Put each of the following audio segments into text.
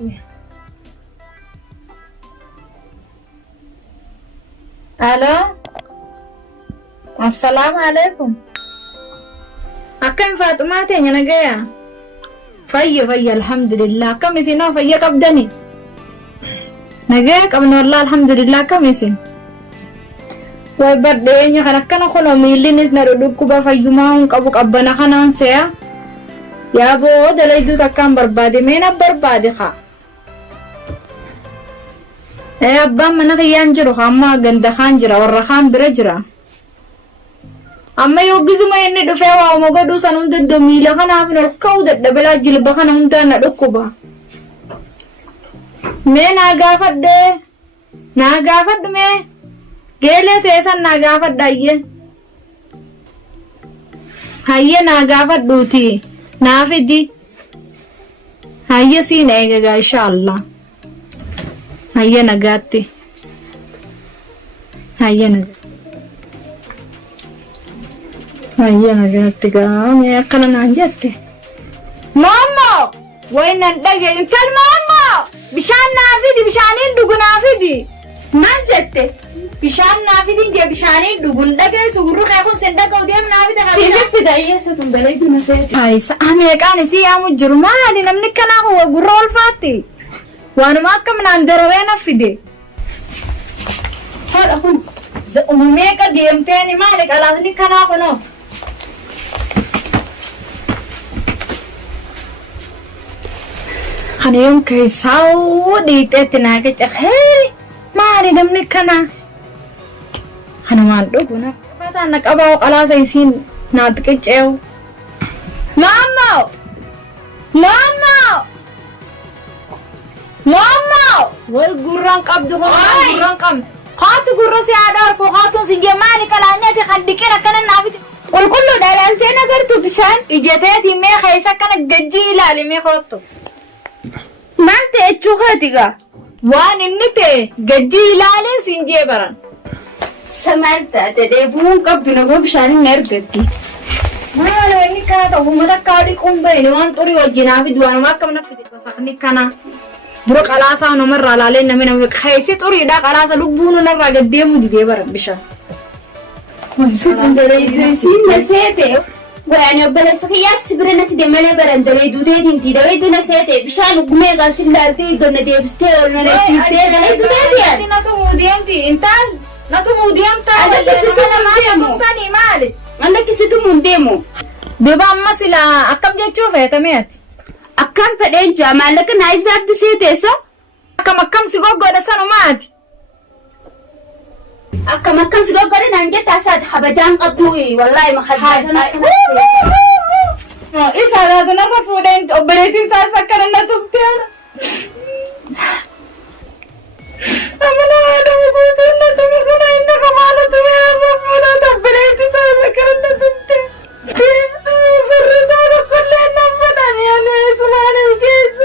الو السلام عليكم أكم فاطمة تاني أنا جاية فيا الحمد لله كم يسينا فيا كبدني نجاك أمن والله الحمد لله كم يسين وبردين خلنا خلنا ميلين نردوك كوبا فيوما كابوك أبنا خنا سيا يا بو دليدو تكام بربادي مين بربادي خا يا أبا من غيان جرو خاما غند خان جرا ورخان برجرا أما يوجز ما إني دفعوا ومقدو سنون الدميلة خنا من الكودة دبلا جلبا خنا متنا دكوبا مين ناقافد مين قيلة تيسا ناقافد دايه هيا ناقافد دوتي نافدي هيا سينيغا إن شاء الله هيا نقاتي هيا نقاتي قام يا قلنا عنجتي ماما وين ندقي انت الماما بشان نافدي بشانين دوغ نافدي ما جتي بشان نافدي جي بشانين دوغ ندقي سغرو خيخون سندقا وديم نافدي سيدي فداية ستون دليدو نسيتي هاي سامي كاني سيامو جرماني نمنك كنا هو قرر الفاتي وانا ما كم نندروين فيدي هذا أكون أمميك ديمتيني مالك على هني كنا كنا أنا يوم كيساو ديتنا كتخيل ما أريد منك كنا أنا ما أدوكنا فتا أنك أباو على سيسين ناتكتشيو ماما والقران قبض قران قم خاطو قرص يا داركو خاطو سجماني كلانيتي خدكنا كنا نافت والكل دلالتين غرتو بشان اجتاتي مي خيسا كنا ججي لالي مي خاطو ما تيچو خاتيغا وان انتي ججي لالي سنجي بران سمعت تدبون قبض نغو بشان نرغتي ما لو اني كانت هم دكاري قوم بين وان طري وجنا في دوان ما كم نفدي بسخني كنا برو قلاسا نمر على لنا من خيسي طري دا قلاسا لبون نرا قديمو دي برا بشا دليدو سين نسيتي وانا بلسخياس سبرنا في دمنا بران دليدو تيدين تي دليدو نسيتي بشان قمي غاسل لالتي دون ديبستي ولا نسيتي دليدو تيدين نتو مودينتي انتان نتو مودينتا عندك تاني مالك عندك ستو منديمو دبا أما سلا أكم جتشو فيتميت أكم فدين جامع لكن عايزات بسيتيسا أكم سيقوقو دسانو مات أكم سيقوقو نانجت أساد حبجان قطوي والله ما خدتنا إيسا هذا نرى فودين أبريتي ساسا كرنا تبتيانا أمنا هذا وقوتنا تبقنا إنك مالة تبقنا فولا تبريتي ساسا كرنا تبتيانا الرسالة كلنا فتن يا سبحان الكيس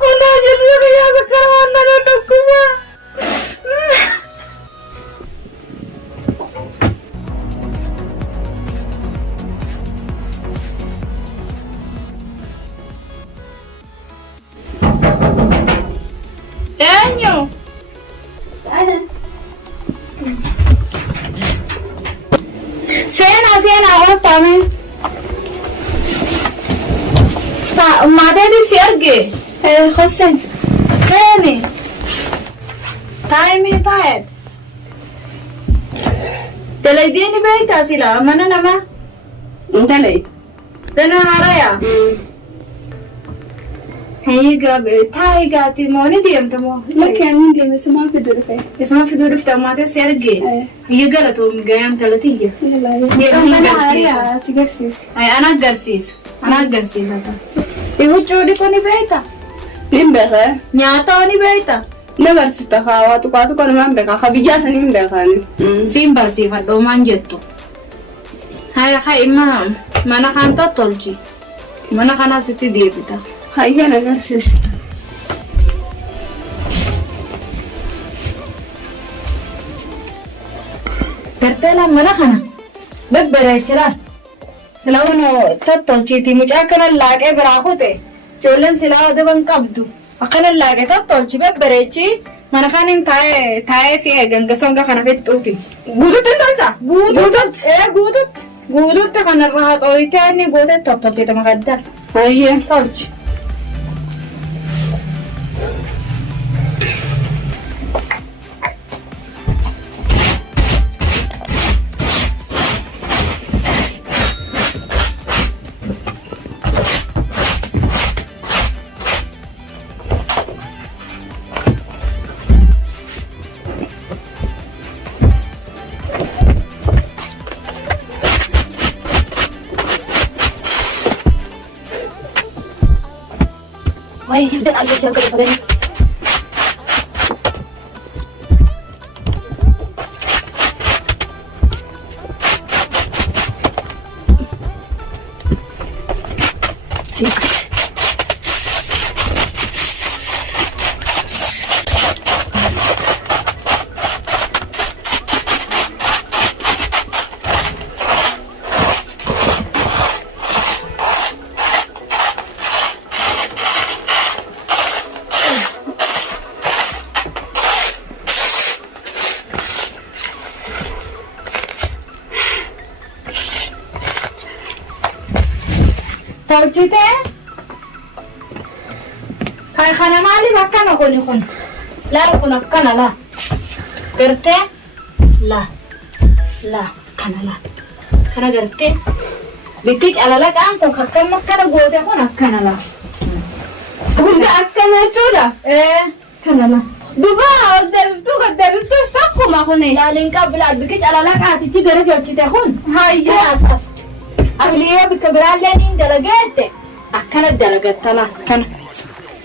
ولا جرب يا ذكر وانا ندكوا أنيو سينا غلطة ما تدري سيرجي خسن سامي تايمي تايد دليديني بيتا سيلا منا نما دليد دنا هرايا هيجا بتايجا تيموني ديم تمو لكن دي مسمى في دورفه اسمها في دور فتامات سيرجي هيجا لتوم جايم تلاتيجا يلا تجرسيس أنا جرسيس هذا يوجو دي كوني بيتا نبغى نياتوني بيتا نبغى ستخاوة تقاطو كنا ما نبغى خبيجة سني نبغى سيمبا سيفا دو مانجتو هاي ما أنا كان تطلجي ما أنا كان ستي دي بيتا هاي أنا جرسيس كرتلا ما أنا كان ببرة ترى سلامو تطلجي تي مجاكنا لاقي براخوتي Ijoolleen silaa odeban qabdu. Akkana laagata tolchi babbareechi mana kanin taa'ee si eegan gasonga kana fixuuti. Guututti tolcha? Guututti kanarraa haxooyitee inni gootee tottolteeta maqaddaa. Baay'ee tolchi. Wah, itu ada yang keren. Tolchite? Kan kana maaliif akkana kun? Laal kun akkana laa. Gartee? Laa. Kana laa. Kana gartee? Bitti calalaqaan kun akkana goote kun akkana laa. Hunda akkana jechuudha? Kana laa. Duba deebiftuus takkuma kun ilaaliin qabla bikki calalaqaatichi gara galchite kun. Hayya. Asas. Agliya bikka biraalleen dalagaette akkana dalagattala kana.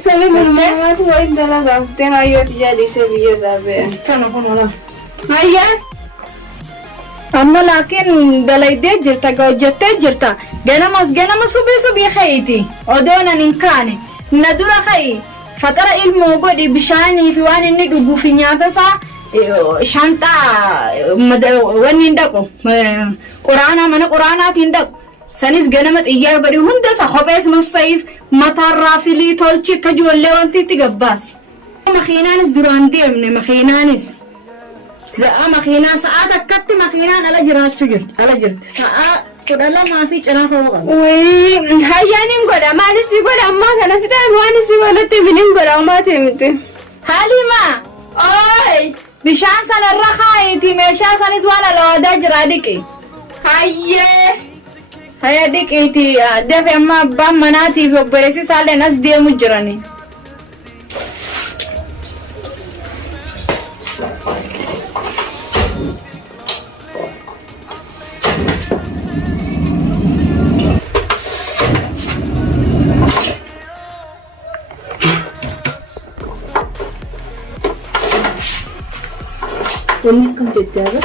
Kali mulmaatu wayin dalagaafte hayyooti jaadisee biyya dhaabee. Kana kun wala. Hayya. Amma laakiin dalaydee jirta hojjettee jirta. Ganama subii hayiti. Odoonan hin kaane. Na dura hayi. Fatara ilmoo godhi bishaanii fi waan inni dhuguu fi nyaata isaa shanxaa wanni hin dhaqu. Mana quraanaatiin dhaqu. Sanis ganama xiyyaar godhi hundasa kophees massa'iif mataarraa filii tolchi akka ijoollee wanti itti gabbaasi. Makiinaanis duraan deemne makiinaanis. Makiinaa sa'aat akkatti makiinaan ala jiraachuu jirti. Sa'aa 12 fi cinaa koo qaba. Hayyaan hin godha maalis si godha ammaa kana fidaan waan si godhatti binin godha ammaa teemte. Halimaa. Ooy. Bishaan sanarra kaayiti meeshaa sanis waan ala wadaa jira dhiqi. Hayyee. Haya dhiqiiti dafe amma abbaan manaatiif obboleessi isaalleen as deemu jirani. Wanni akkam jajjaaba?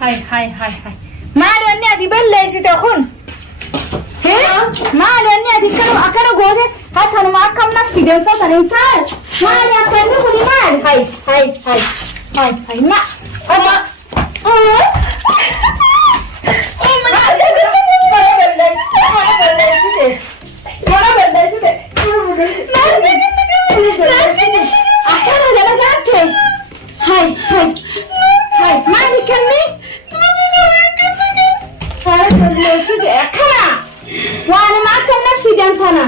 Hai. Maal wanni ati balleessite kun? Maal wanni ati akkana goote hasanuma akkam na fidensa tan hin taane. Maali akkanni kun maali? Hai. Maali kanni? Waan akka nafidan kana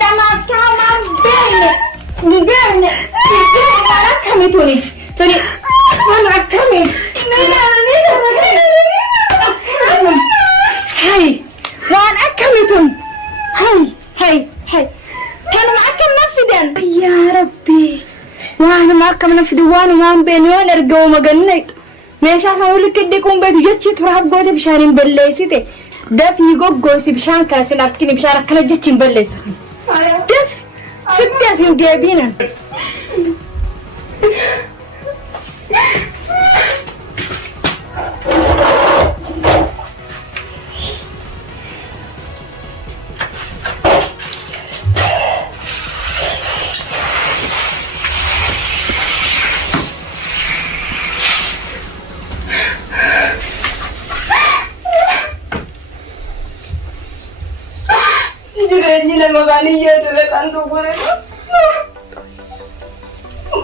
damaska ma bene akkami tuni waan akkami waan akkami tun kanuma akka nafidan yaa rabbi waan ma akka mana fidi waan waan beeniyoon ergoo magannay meeshaa kan wali kidde kun beetu jechi tura goode bishaan balleessite dafii goggoosi bishaan kaasin akkini bishaan akkana jechi balleessite daf fitti asin deebina Jireenyi nama baadiyyaa ture kan dhufe.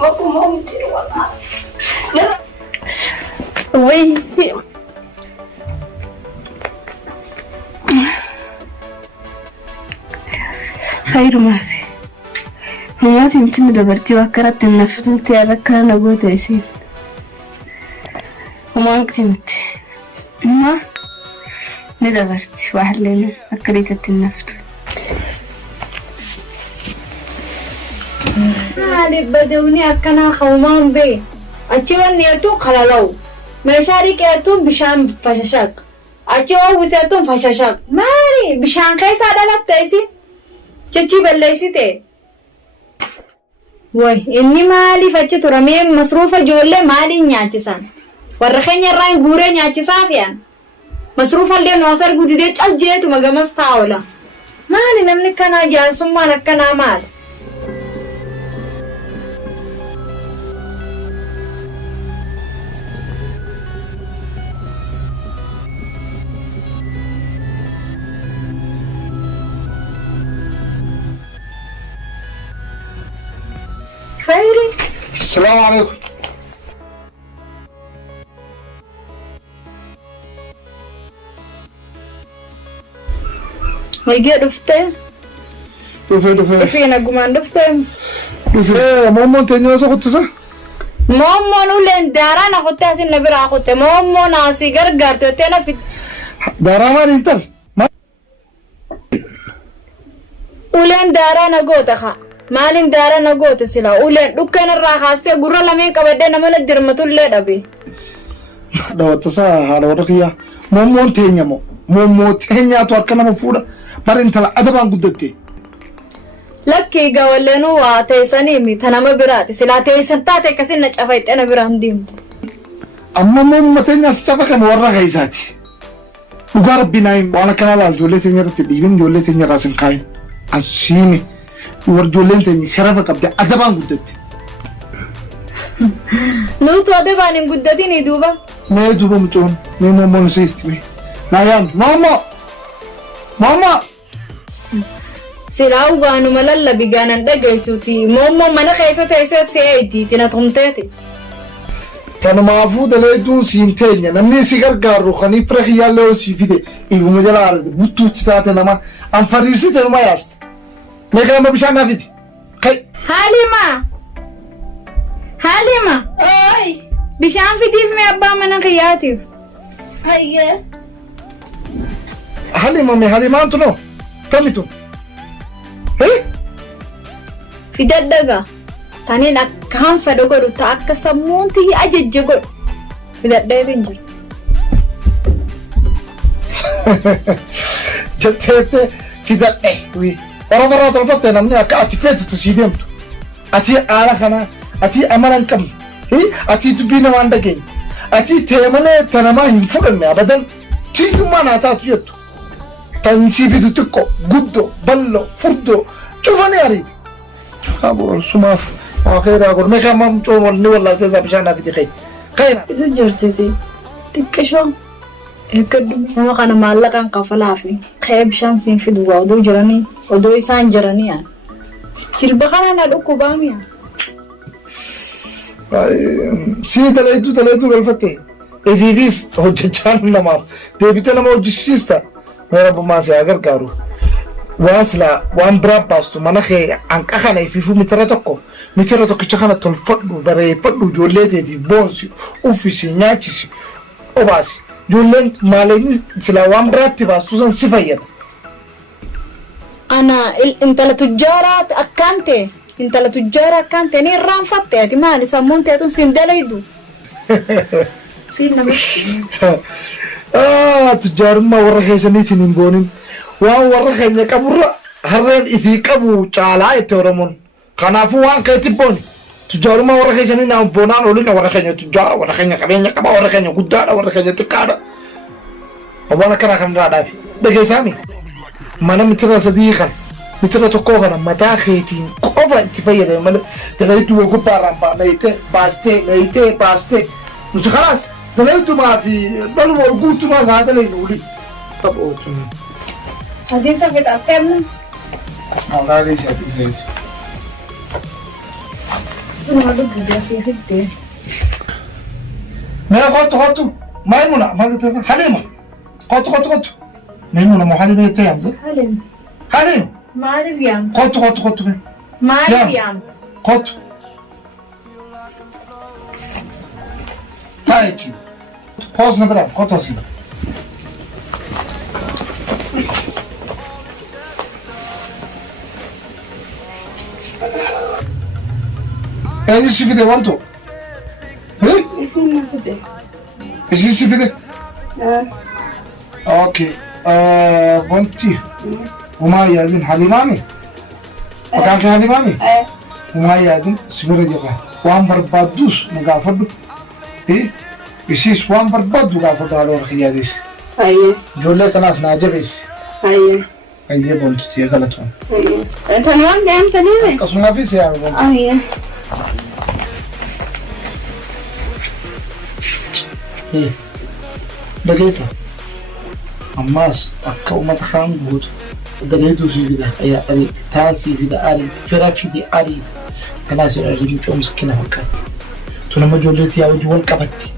Bakkuma miti wala. Wayii. Khayrumaaf. Nyaati miti dabartii akka irratti naftuutti akka na goote isiin. Waan miti. Amma ni dabarti waaleen akka riitatti naftu. Saali badawni akkana qawmaan bee achi wanni yatuun qalalaw meeshaarii qeetuun bishaan fashashaq achi oowwiseetuun fashashaq maali bishaan keessaa dhalatte isin jechi balleessite way inni maaliif achi turamee masruufa ijoollee maaliin nyaachisan warra keenya irraa hin guuree nyaachisaaf yaan masruufa illee nu asar gudidee caljeetuma gamas taa'ola maali namni kanaa jaarsummaan akkanaa maali خيري السلام عليكم. هيجي دفتة فينا قمان دفتة ماما تاني ناس أخذت صح؟ ماما نولين داران أخذت هسين نبرا أخذت ماما ناسي قرقر تتنا في دراما رينتال ما ولين داران أقوتها maalin daarana goote sila uleen dukkan irraa haastee gurra lameen qabadee nama la dirmatullee dhabe dhawatasaa haadha warra kiyyaa moommoon teenya moo moommoo teenyaatu akka nama fuudha bara intala adabaan guddatte lakkii gawalleenuu waa teessanii mita nama biraati silaa teessan taate akkasin na cafa ixxena biraan deemtu amma moomma teenyaas cafa kama warra keessaati dhugaa rabbi naayim waan akkanaa laal ijoollee teenya irratti dhiibin ijoollee teenya irraa sin kaayin asiimi warjoolleen teenya sharafa qabde adabaan guddatte nuutu adabaan hin guddatini duuba mee duuba mucoon mee moommoon isiitti mee naayaan moommo silaa ugaanuma lallabi gaanan dhageessuuti moommoo mana keessa teessee see'eetiiti na tumteeti tanumaafuu daleeduun siin teenya namni si gargaaru kanii fira kiyyaallee ol sii fide ifuma jala arate buttuutti taate nama an fariirsite numa yaaste Mereka bisa nafid. Kai. Halima. Oi. Bisa nafid me abba mana kreatif. Ayye. Halima antu no. Kami tu. Hei? Tidak daga. Tani nak kam fado ko ta akka sammunti ajejje ko. Tidak dai binjir. Jatete tidak wi. ورا طرفت انا من ati fetu tusidemtu ati ala kana ati amalan kam ati dubina wanda gen ati temane tanama hinfudanne abadan tiduma na ta tuyettu tansi fidu tukko guddo ballo furdo chufani ari abo sumaf akhira gor me kamam chomol ni walla teza bishana fidi khayna idu jorteti tikkasho ekadum sama kana malakan qafalafi khayb shansin fidu wadu jirani odoo isaan jiraniya jilba kana na dhukku baamiya si daleyduu galfatte evivis hojjechaan namaaf deebite nama hojjisiista mee rabbumaa si gargaaru waan silaa waan biraa baastu mana kee hanqa kana ifiifuu mitira tokkicha kana tolfadhu bareeffadhu ijoollee teetiif boonsi uffisi nyaachisi obaasi ijoolleen maaleenyi silaa waan biraatti baastu san si fayyada أنا أنت لا تجارات أكانتي انت لا تجارة كان تاني الرام فتاتي مالي سمون تاتون سين دليدو سين نمشي تجار ما ورخيسني تنين وان ورخيني كبر هرين إذا كبو تعالى تورمون كنافو وان كيتبوني تجار ما ورخيسني نام بونان أولين ورخيني تجار ورخيني كبيني كبا ورخيني قدار ورخيني تكاد أبونا كنا كنا رادي بقى سامي ما أنا مترا صديقا مترا تكوهنا متى خيتين كوفا تبيه ده دليدو وقبارام نيته باستي مش خلاص دليدو ما في بلو وقلت ما هذا اللي نقولي طب أوتو هذه سبت أكمل لا ليش هذه أنا أدوك جالسة هدي ما خطو مايمونة ما قلت حليمة خطو مايمونة مو حليمة تيام حليم ما أعرف يام خطو ما أعرف يام خطو تايجي خوص نبرام خطو سينا ايش في ده وانتو ايه ايش في ده اوكي وانتي وما يادين حليمامي وكان في حليمامي وما يادين سمير جرا وان بربادوس مغافدو ايه ايش وان بربادو غافدو على الخياديس ايوه جولة ناس ناجبيس ايوه ايوه بنتي تي غلطون ايوه انت نوم ده انت نيمه قسمنا في سيا بنت ايوه ايه دقيقة أماس أكو ما تخام بود دليدو في بدا يا أري تاسي بدا أري فرا في دي أري كناس أري مش مسكينة وكات تنام جولتي يا وجوان كبتي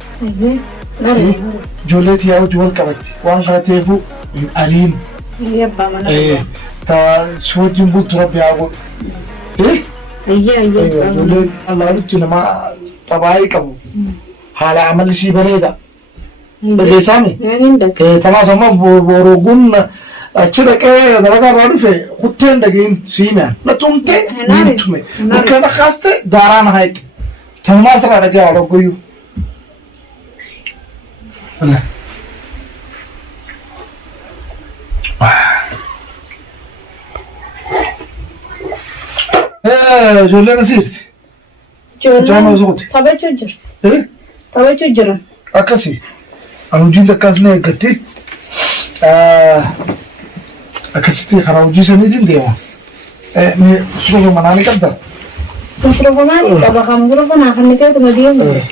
جولتي يا وجوان كبتي وان خاتيفو أرين يبا ما إيه تا شو جنبو تربي أقول إيه أيه جولت الله يرجع ما تباي كابو حال عمل شيء بريدا بقى سامي تمام سامي بورجون أشيلك إيه دلنا رادو في خطين دقين سيما لا تومتي نيمتمي وكذا خاسته داران هايك تمام سرعة دقيقة على قيو جولنا سيرتي جانا زوجتي طبعا شو جرت إيه طبعا شو جرت أكاسي أنا جيت أكاسني قتي أكاسيتي خراوجي سنيدين ديوا مي سروق مناني كذا سروق مناني كذا خام سروق مناني خنيتها تمدين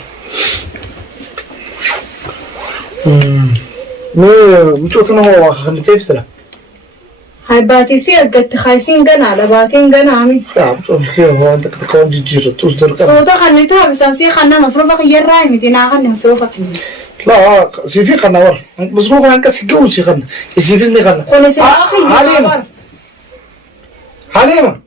مي مشوتنا هو خنيتها في سلا هاي باتي سير قد خايسين قنا لباتين قنا عمي لا مشوت كيف هو أنت تكون جيجير تصدر كذا صوتا خنيتها بس أنسي خنا مصروفك يراي مدينا خني مصروفك لا سيفي خنا ور مصروف عنك سجون سي خنا سيفيني خنا قولي سي أخي حليمة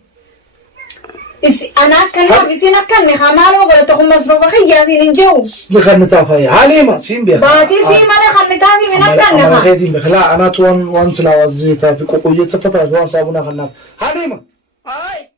أنا كنا بيسينا كنا خمالو قلت تقوم مصروفك ياسين نجو نخن تافاي حليمة سين بيا باتي سي ما نخن تافي من كنا أنا خيتي بخلا أنا توان وان سلا وزيتا في كوكوية تفتح وان صابونا خنا حليمة هاي